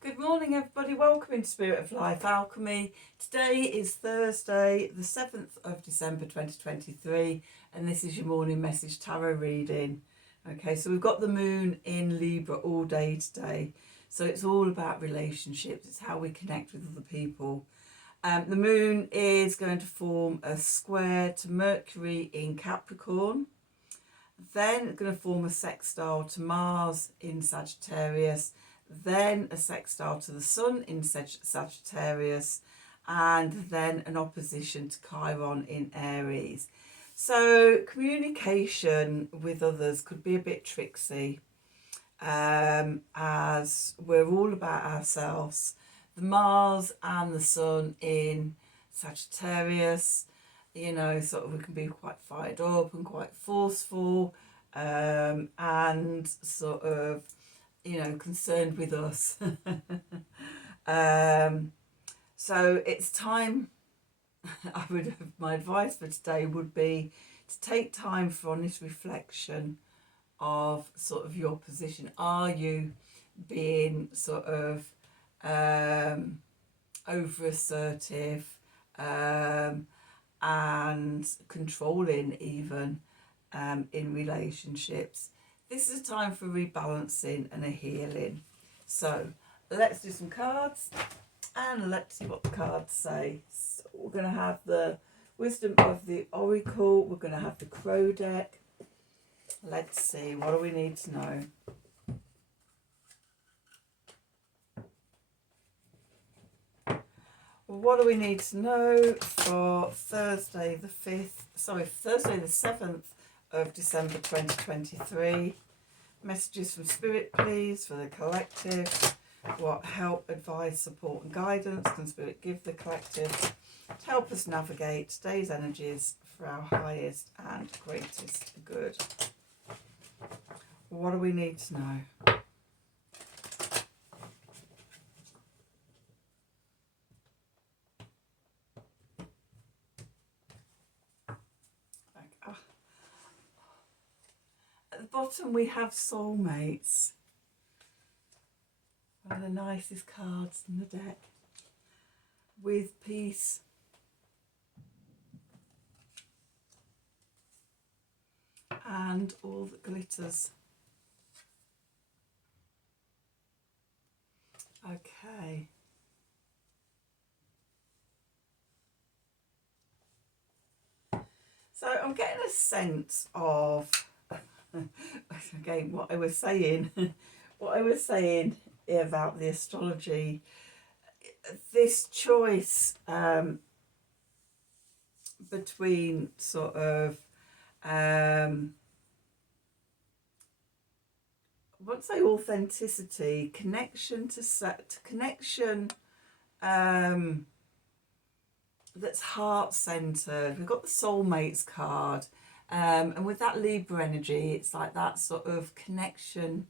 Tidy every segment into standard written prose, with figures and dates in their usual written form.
Good morning, everybody. Welcome into Spirit of Life Alchemy. Today is Thursday, the 7th of December 2023, and this is your morning message tarot reading. Okay, so we've got the moon in Libra all day today. So it's all about relationships, it's how we connect with other people. The moon is going to form a square to Mercury in Capricorn. Then it's going to form a sextile to Mars in Sagittarius, then a sextile to the Sun in Sagittarius, and then an opposition to Chiron in Aries. So communication with others could be a bit tricksy, as we're all about ourselves. The Mars and the Sun in Sagittarius, you know, sort of we can be quite fired up and quite forceful, and sort of, you know, concerned with us. So it's time. My advice for today would be to take time for honest reflection of sort of your position. Are you being sort of over assertive and controlling even in relationships? This is a time for rebalancing and a healing. So let's do some cards and let's see what the cards say. So we're going to have the Wisdom of the Oracle. We're going to have the Crow deck. Let's see, what do we need to know? What do we need to know for Thursday the 7th of December 2023? Messages from Spirit, please, for the collective. What help, advice, support and guidance can Spirit give the collective to help us navigate today's energies for our highest and greatest good? What do we need to know? At the bottom we have soulmates. One of the nicest cards in the deck. With peace. And all that glitters. Okay. So I'm getting a sense of, again, what I was saying about the astrology, this choice between sort of, I won't say authenticity, connection to connection that's heart-centered. We've got the soulmates card, and with that Libra energy, it's like that sort of connection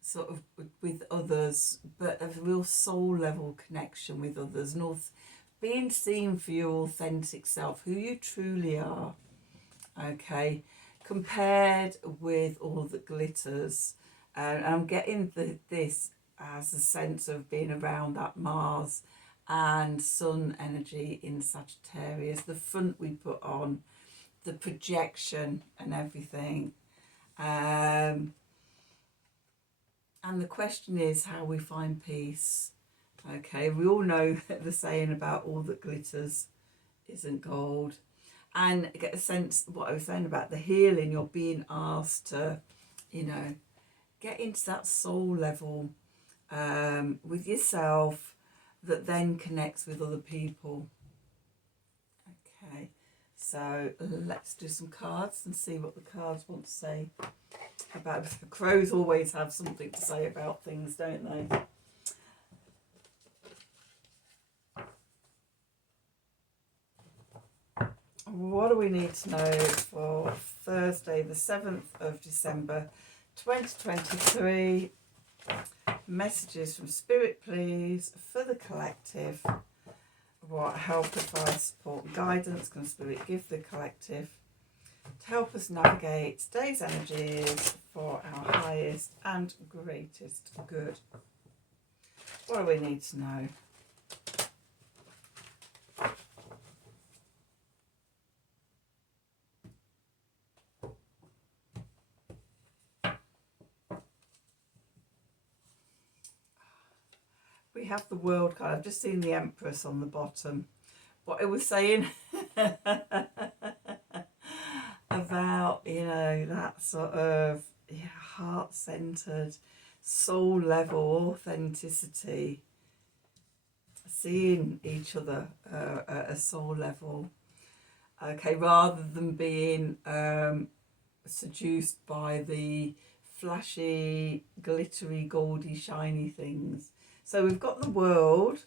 sort of with others, but a real soul level connection with others, and being seen for your authentic self, who you truly are. Okay, compared with all that glitters, and I'm getting this as a sense of being around that Mars and Sun energy in Sagittarius, the front we put on, the projection and everything. And the question is how we find peace. Okay, we all know the saying about all that glitters isn't gold. And get a sense of what I was saying about the healing. You're being asked to, you know, get into that soul level with yourself that then connects with other people. Okay, so let's do some cards and see what the cards want to say about. The crows always have something to say about things, don't they? What do we need to know for Thursday the 7th of December 2023? Messages from Spirit, please, for the collective. What help, advice, support and guidance can Spirit give the collective to help us navigate today's energies for our highest and greatest good? What do we need to know? We have the World card. I've just seen the Empress on the bottom. What it was saying about, you know, that sort of heart-centered, soul-level authenticity, seeing each other at a soul level, okay, rather than being seduced by the flashy, glittery, goldy, shiny things. So we've got the World.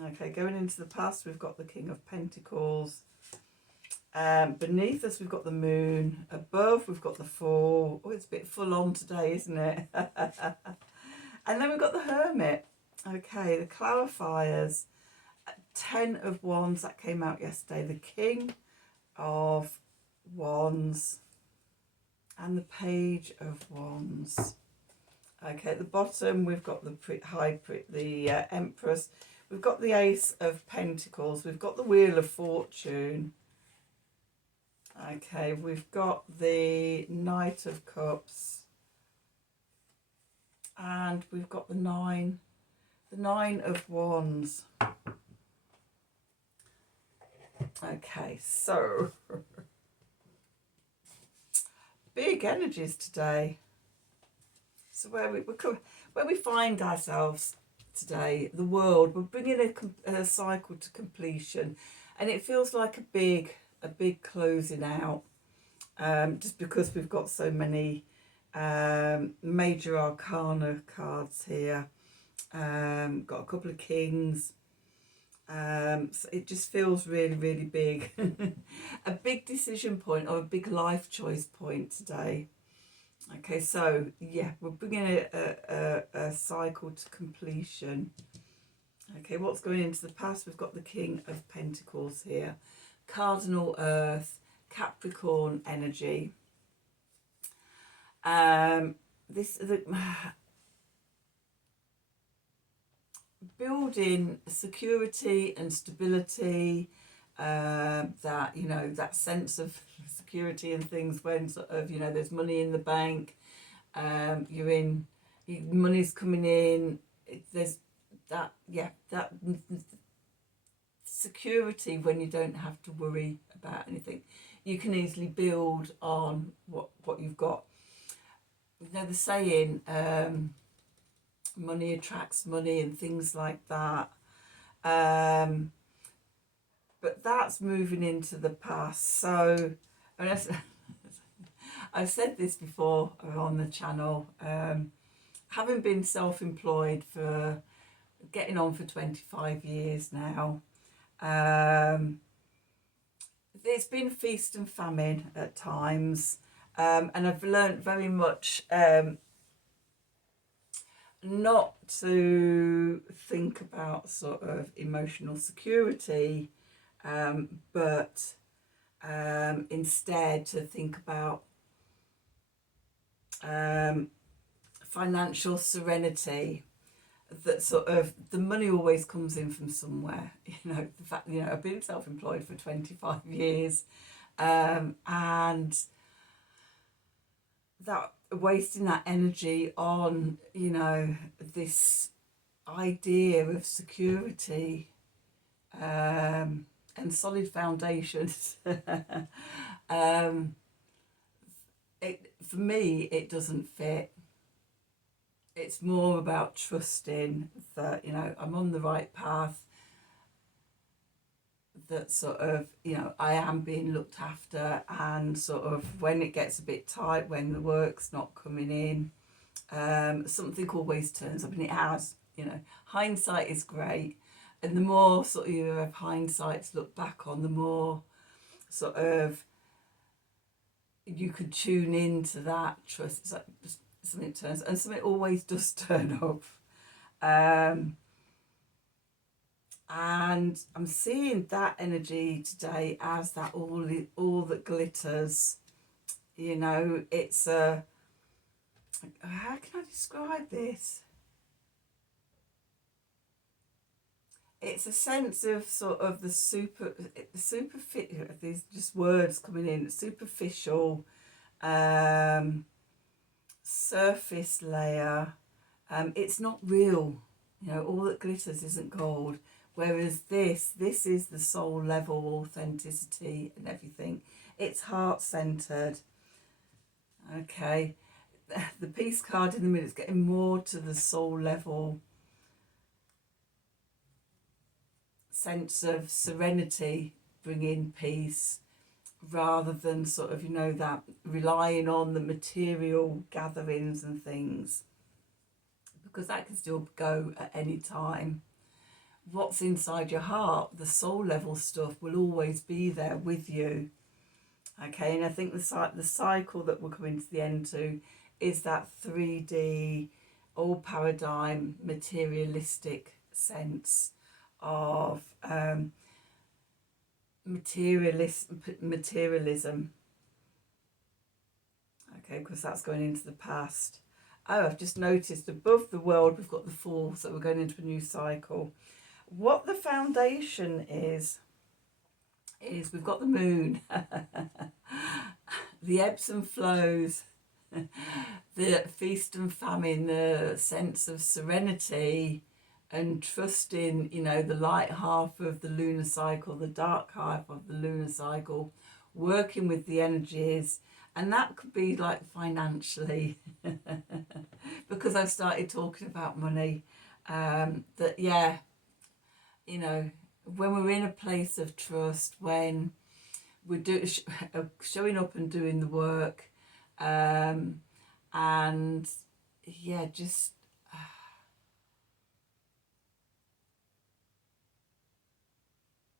Okay, going into the past, we've got the King of Pentacles. Beneath us, we've got the Moon. Above, we've got the Four. Oh, it's a bit full on today, isn't it? And then we've got the Hermit. Okay, the clarifiers. 10 of Wands, that came out yesterday. The King of Wands and the Page of Wands. Okay, at the bottom, we've got the Empress. We've got the Ace of Pentacles. We've got the Wheel of Fortune. Okay, we've got the Knight of Cups. And we've got the Nine of Wands. Okay, so big energies today. So where we find ourselves today, the world, we're bringing a cycle to completion, and it feels like a big closing out. Just because we've got so many major arcana cards here. Got a couple of kings. So it just feels really big. A big decision point or a big life choice point today. Okay, so yeah, we're bringing a cycle to completion. Okay, what's going into the past? We've got the King of Pentacles here. Cardinal Earth, Capricorn energy. Building security and stability, that, you know, that sense of security and things when sort of, you know, there's money in the bank, money's coming in, there's that, yeah, that security when you don't have to worry about anything. You can easily build on what you've got. You know the saying, money attracts money and things like that. But that's moving into the past. So, I mean, I've said this before on the channel. Having been self-employed for getting on for 25 years now, it's been feast and famine at times, and I've learnt very much not to think about sort of emotional security, but instead to think about financial serenity. That sort of, the money always comes in from somewhere. You know, the fact, you know, I've been self-employed for 25 years, and that wasting that energy on, you know, this idea of security and solid foundations, for me, it doesn't fit. It's more about trusting that, you know, I'm on the right path, that sort of, you know, I am being looked after, and sort of when it gets a bit tight, when the work's not coming in, something always turns up, and it has, you know. Hindsight is great, and the more sort of you have hindsight to look back on, the more sort of you could tune into that trust. It's like just something turns, and something always does turn up. And I'm seeing that energy today as that all that glitters. You know, it's a, how can I describe this? it's a sense of sort of the these just words coming in, superficial, surface layer. It's not real, you know, all that glitters isn't gold. Whereas this is the soul level authenticity and everything. It's heart-centered. Okay, the peace card in the middle is getting more to the soul level sense of serenity, bringing peace, rather than sort of, you know, that relying on the material gatherings and things, because that can still go at any time. What's inside your heart, the soul level stuff, will always be there with you. Okay, and I think the cycle that we're coming to the end to is that 3D, old paradigm, materialistic sense of materialism. Okay, because that's going into the past. Oh, I've just noticed above the world we've got the Fool, so we're going into a new cycle. What the foundation is we've got the Moon, the ebbs and flows, the feast and famine, the sense of serenity and trusting, you know, the light half of the lunar cycle, the dark half of the lunar cycle, working with the energies. And that could be like financially, because I've started talking about money, that, yeah, you know, when we're in a place of trust, when we're showing up and doing the work, and yeah, just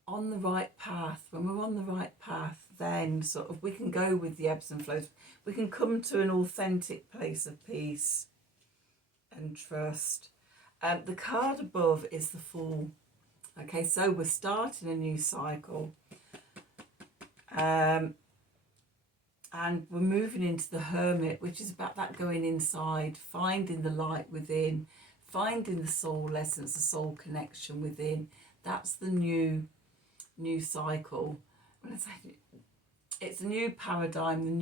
on the right path. When we're on the right path, then sort of we can go with the ebbs and flows. We can come to an authentic place of peace and trust. The card above is the Fool. Okay, so we're starting a new cycle. And we're moving into the Hermit, which is about that going inside, finding the light within, finding the soul essence, the soul connection within. That's the new cycle. When I say it's a new paradigm,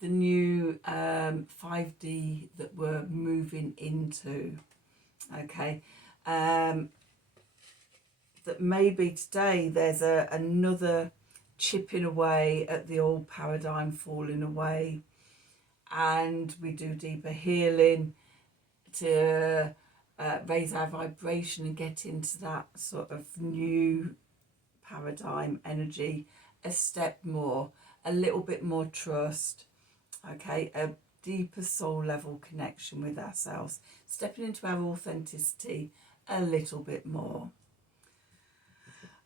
the new 5D that we're moving into. Okay, that maybe today there's another chipping away at the old paradigm, falling away, and we do deeper healing to raise our vibration and get into that sort of new paradigm energy a step more, a little bit more trust. Okay, a deeper soul level connection with ourselves, stepping into our authenticity a little bit more.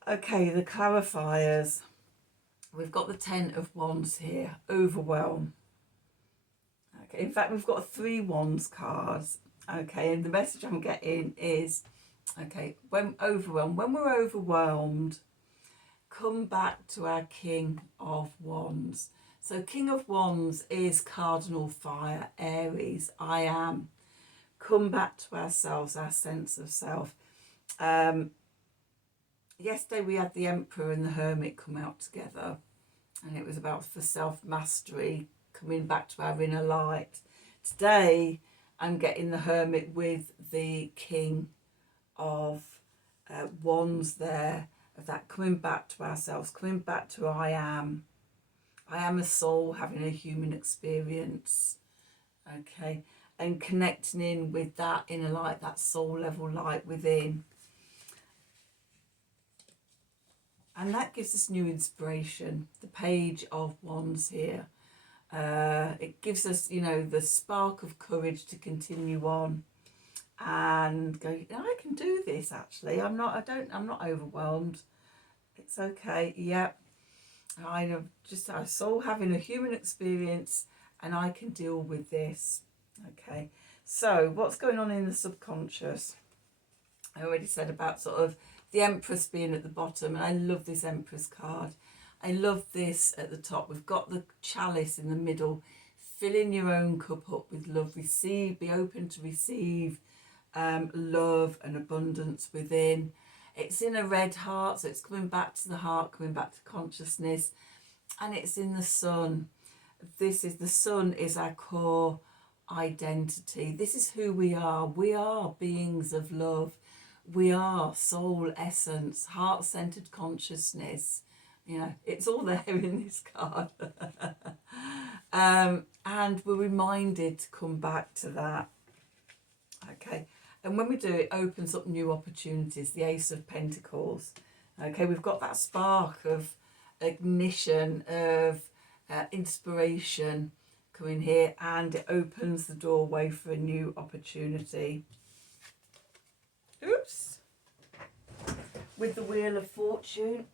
Okay, the clarifiers. We've got the 10 of Wands here, overwhelm. Okay, in fact, we've got 3 Wands cards. Okay, and the message I'm getting is, okay, when we're overwhelmed, come back to our King of Wands. So King of Wands is cardinal fire, Aries, I am. Come back to ourselves, our sense of self. Yesterday we had the Emperor and the Hermit come out together, and it was about for self-mastery, coming back to our inner light. Today I'm getting the Hermit with the King of Wands there, of that coming back to ourselves, coming back to I am a soul having a human experience. Okay, and connecting in with that inner light, that soul level light within. And that gives us new inspiration. The Page of Wands here. It gives us, you know, the spark of courage to continue on and go, I can do this actually. I'm not overwhelmed. It's okay. Yep. I'm just a soul having a human experience and I can deal with this. Okay. So what's going on in the subconscious? I already said about sort of the Empress being at the bottom, and I love this Empress card. I love this at the top. We've got the chalice in the middle, filling your own cup up with love. Receive, be open to receive love and abundance within. It's in a red heart, so it's coming back to the heart, coming back to consciousness, and it's in the sun. The sun is our core identity. This is who we are. We are beings of love. We are soul essence, heart-centered consciousness. You know, it's all there in this card. And we're reminded to come back to that. Okay, and when we do, it opens up new opportunities. The Ace of Pentacles. Okay, we've got that spark of ignition, of inspiration coming here, and it opens the doorway for a new opportunity. Oops. With the Wheel of Fortune,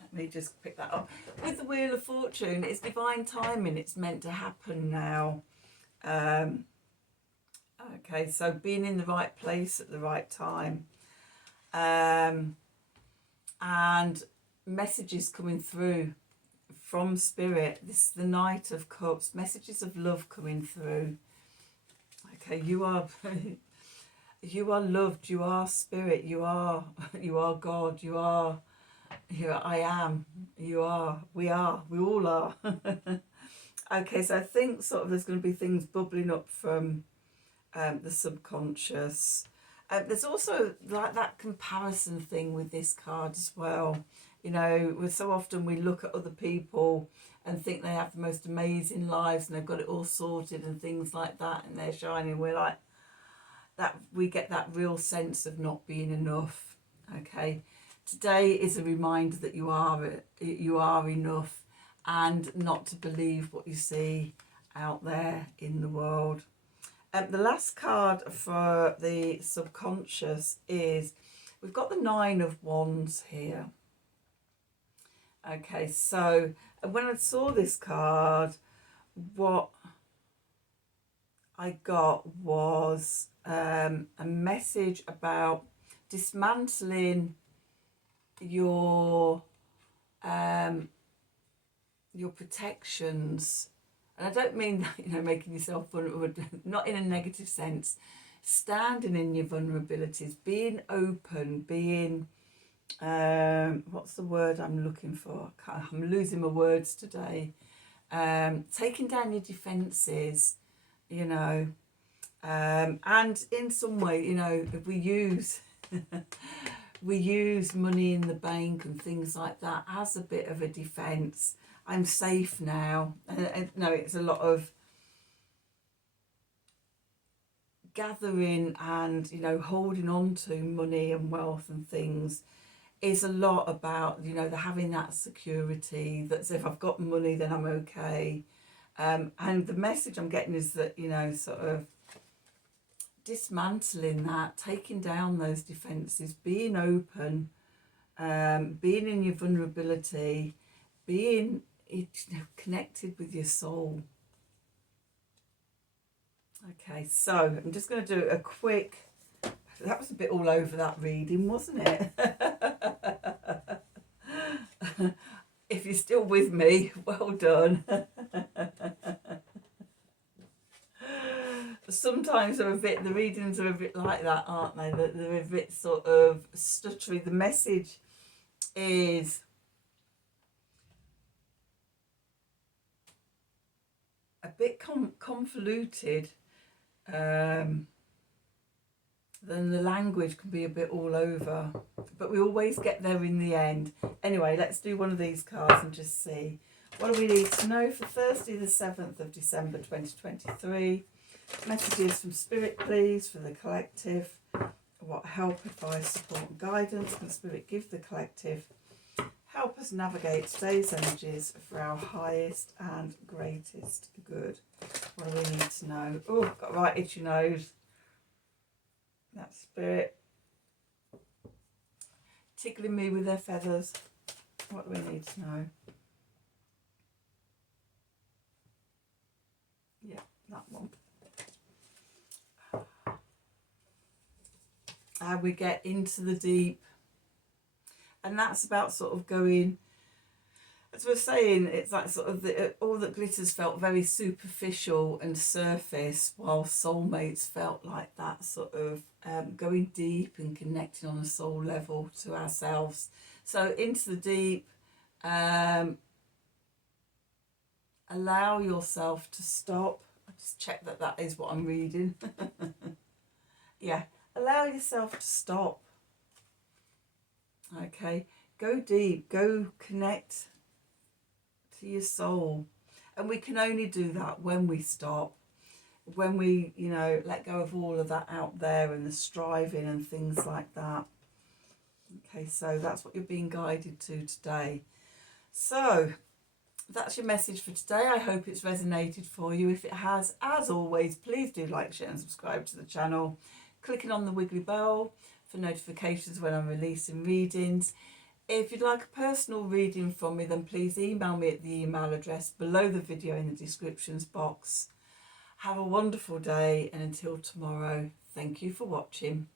let me just pick that up. With the Wheel of Fortune, it's divine timing. It's meant to happen now. Okay, so being in the right place at the right time. And messages coming through from Spirit. This is the Knight of Cups. Messages of love coming through. Okay, you are you are loved. You are Spirit. You are God. You are I am. You are. We are. We all are. Okay, so I think sort of there's going to be things bubbling up from the subconscious. There's also like that comparison thing with this card as well. You know, so often we look at other people and think they have the most amazing lives and they've got it all sorted and things like that, and they're shining. We're like that. We get that real sense of not being enough. Okay, today is a reminder that you are enough, and not to believe what you see out there in the world. The last card for the subconscious is, we've got the Nine of Wands here. Okay, so when I saw this card, what I got was a message about dismantling your protections. And I don't mean that, you know, making yourself vulnerable, not in a negative sense. Standing in your vulnerabilities, being open, being, what's the word I'm looking for? I'm losing my words today. Taking down your defences, you know, and in some way, you know, if we use money in the bank and things like that as a bit of a defence. I'm safe now. No, it's a lot of gathering and, you know, holding on to money and wealth and things is a lot about, you know, having that security that if I've got money, then I'm okay. And the message I'm getting is that, you know, sort of dismantling that, taking down those defences, being open, being in your vulnerability, being connected with your soul. Okay, so I'm just going to do a quick, that was a bit all over that reading, wasn't it? If you're still with me, well done. Sometimes the readings are a bit like that, aren't they? They're a bit sort of stuttery. The message is a bit convoluted, then the language can be a bit all over, but we always get there in the end. Anyway, let's do one of these cards and just see what do we need to know for Thursday the 7th of December 2023. Messages from Spirit, please, for the collective. What help, advice, support and guidance can Spirit give the collective? Help us navigate today's energies for our highest and greatest good. What do we need to know? Oh, I've got a right itchy nose. That's Spirit tickling me with their feathers. What do we need to know? Yeah, that one. How we get into the deep. And that's about sort of going as we're saying, it's like sort of all that glitters felt very superficial and surface, while soulmates felt like that sort of going deep and connecting on a soul level to ourselves. So into the deep, allow yourself to stop. I just check that that is what I'm reading. Yeah, allow yourself to stop. Okay, go deep, go connect to your soul. And we can only do that when we stop, when we, you know, let go of all of that out there and the striving and things like that. Okay, so that's what you're being guided to today. So that's your message for today. I hope it's resonated for you. If it has, as always, please do like, share and subscribe to the channel. Clicking on the wiggly bell for notifications when I'm releasing readings. If you'd like a personal reading from me, then please email me at the email address below the video in the descriptions box. Have a wonderful day, and until tomorrow, thank you for watching.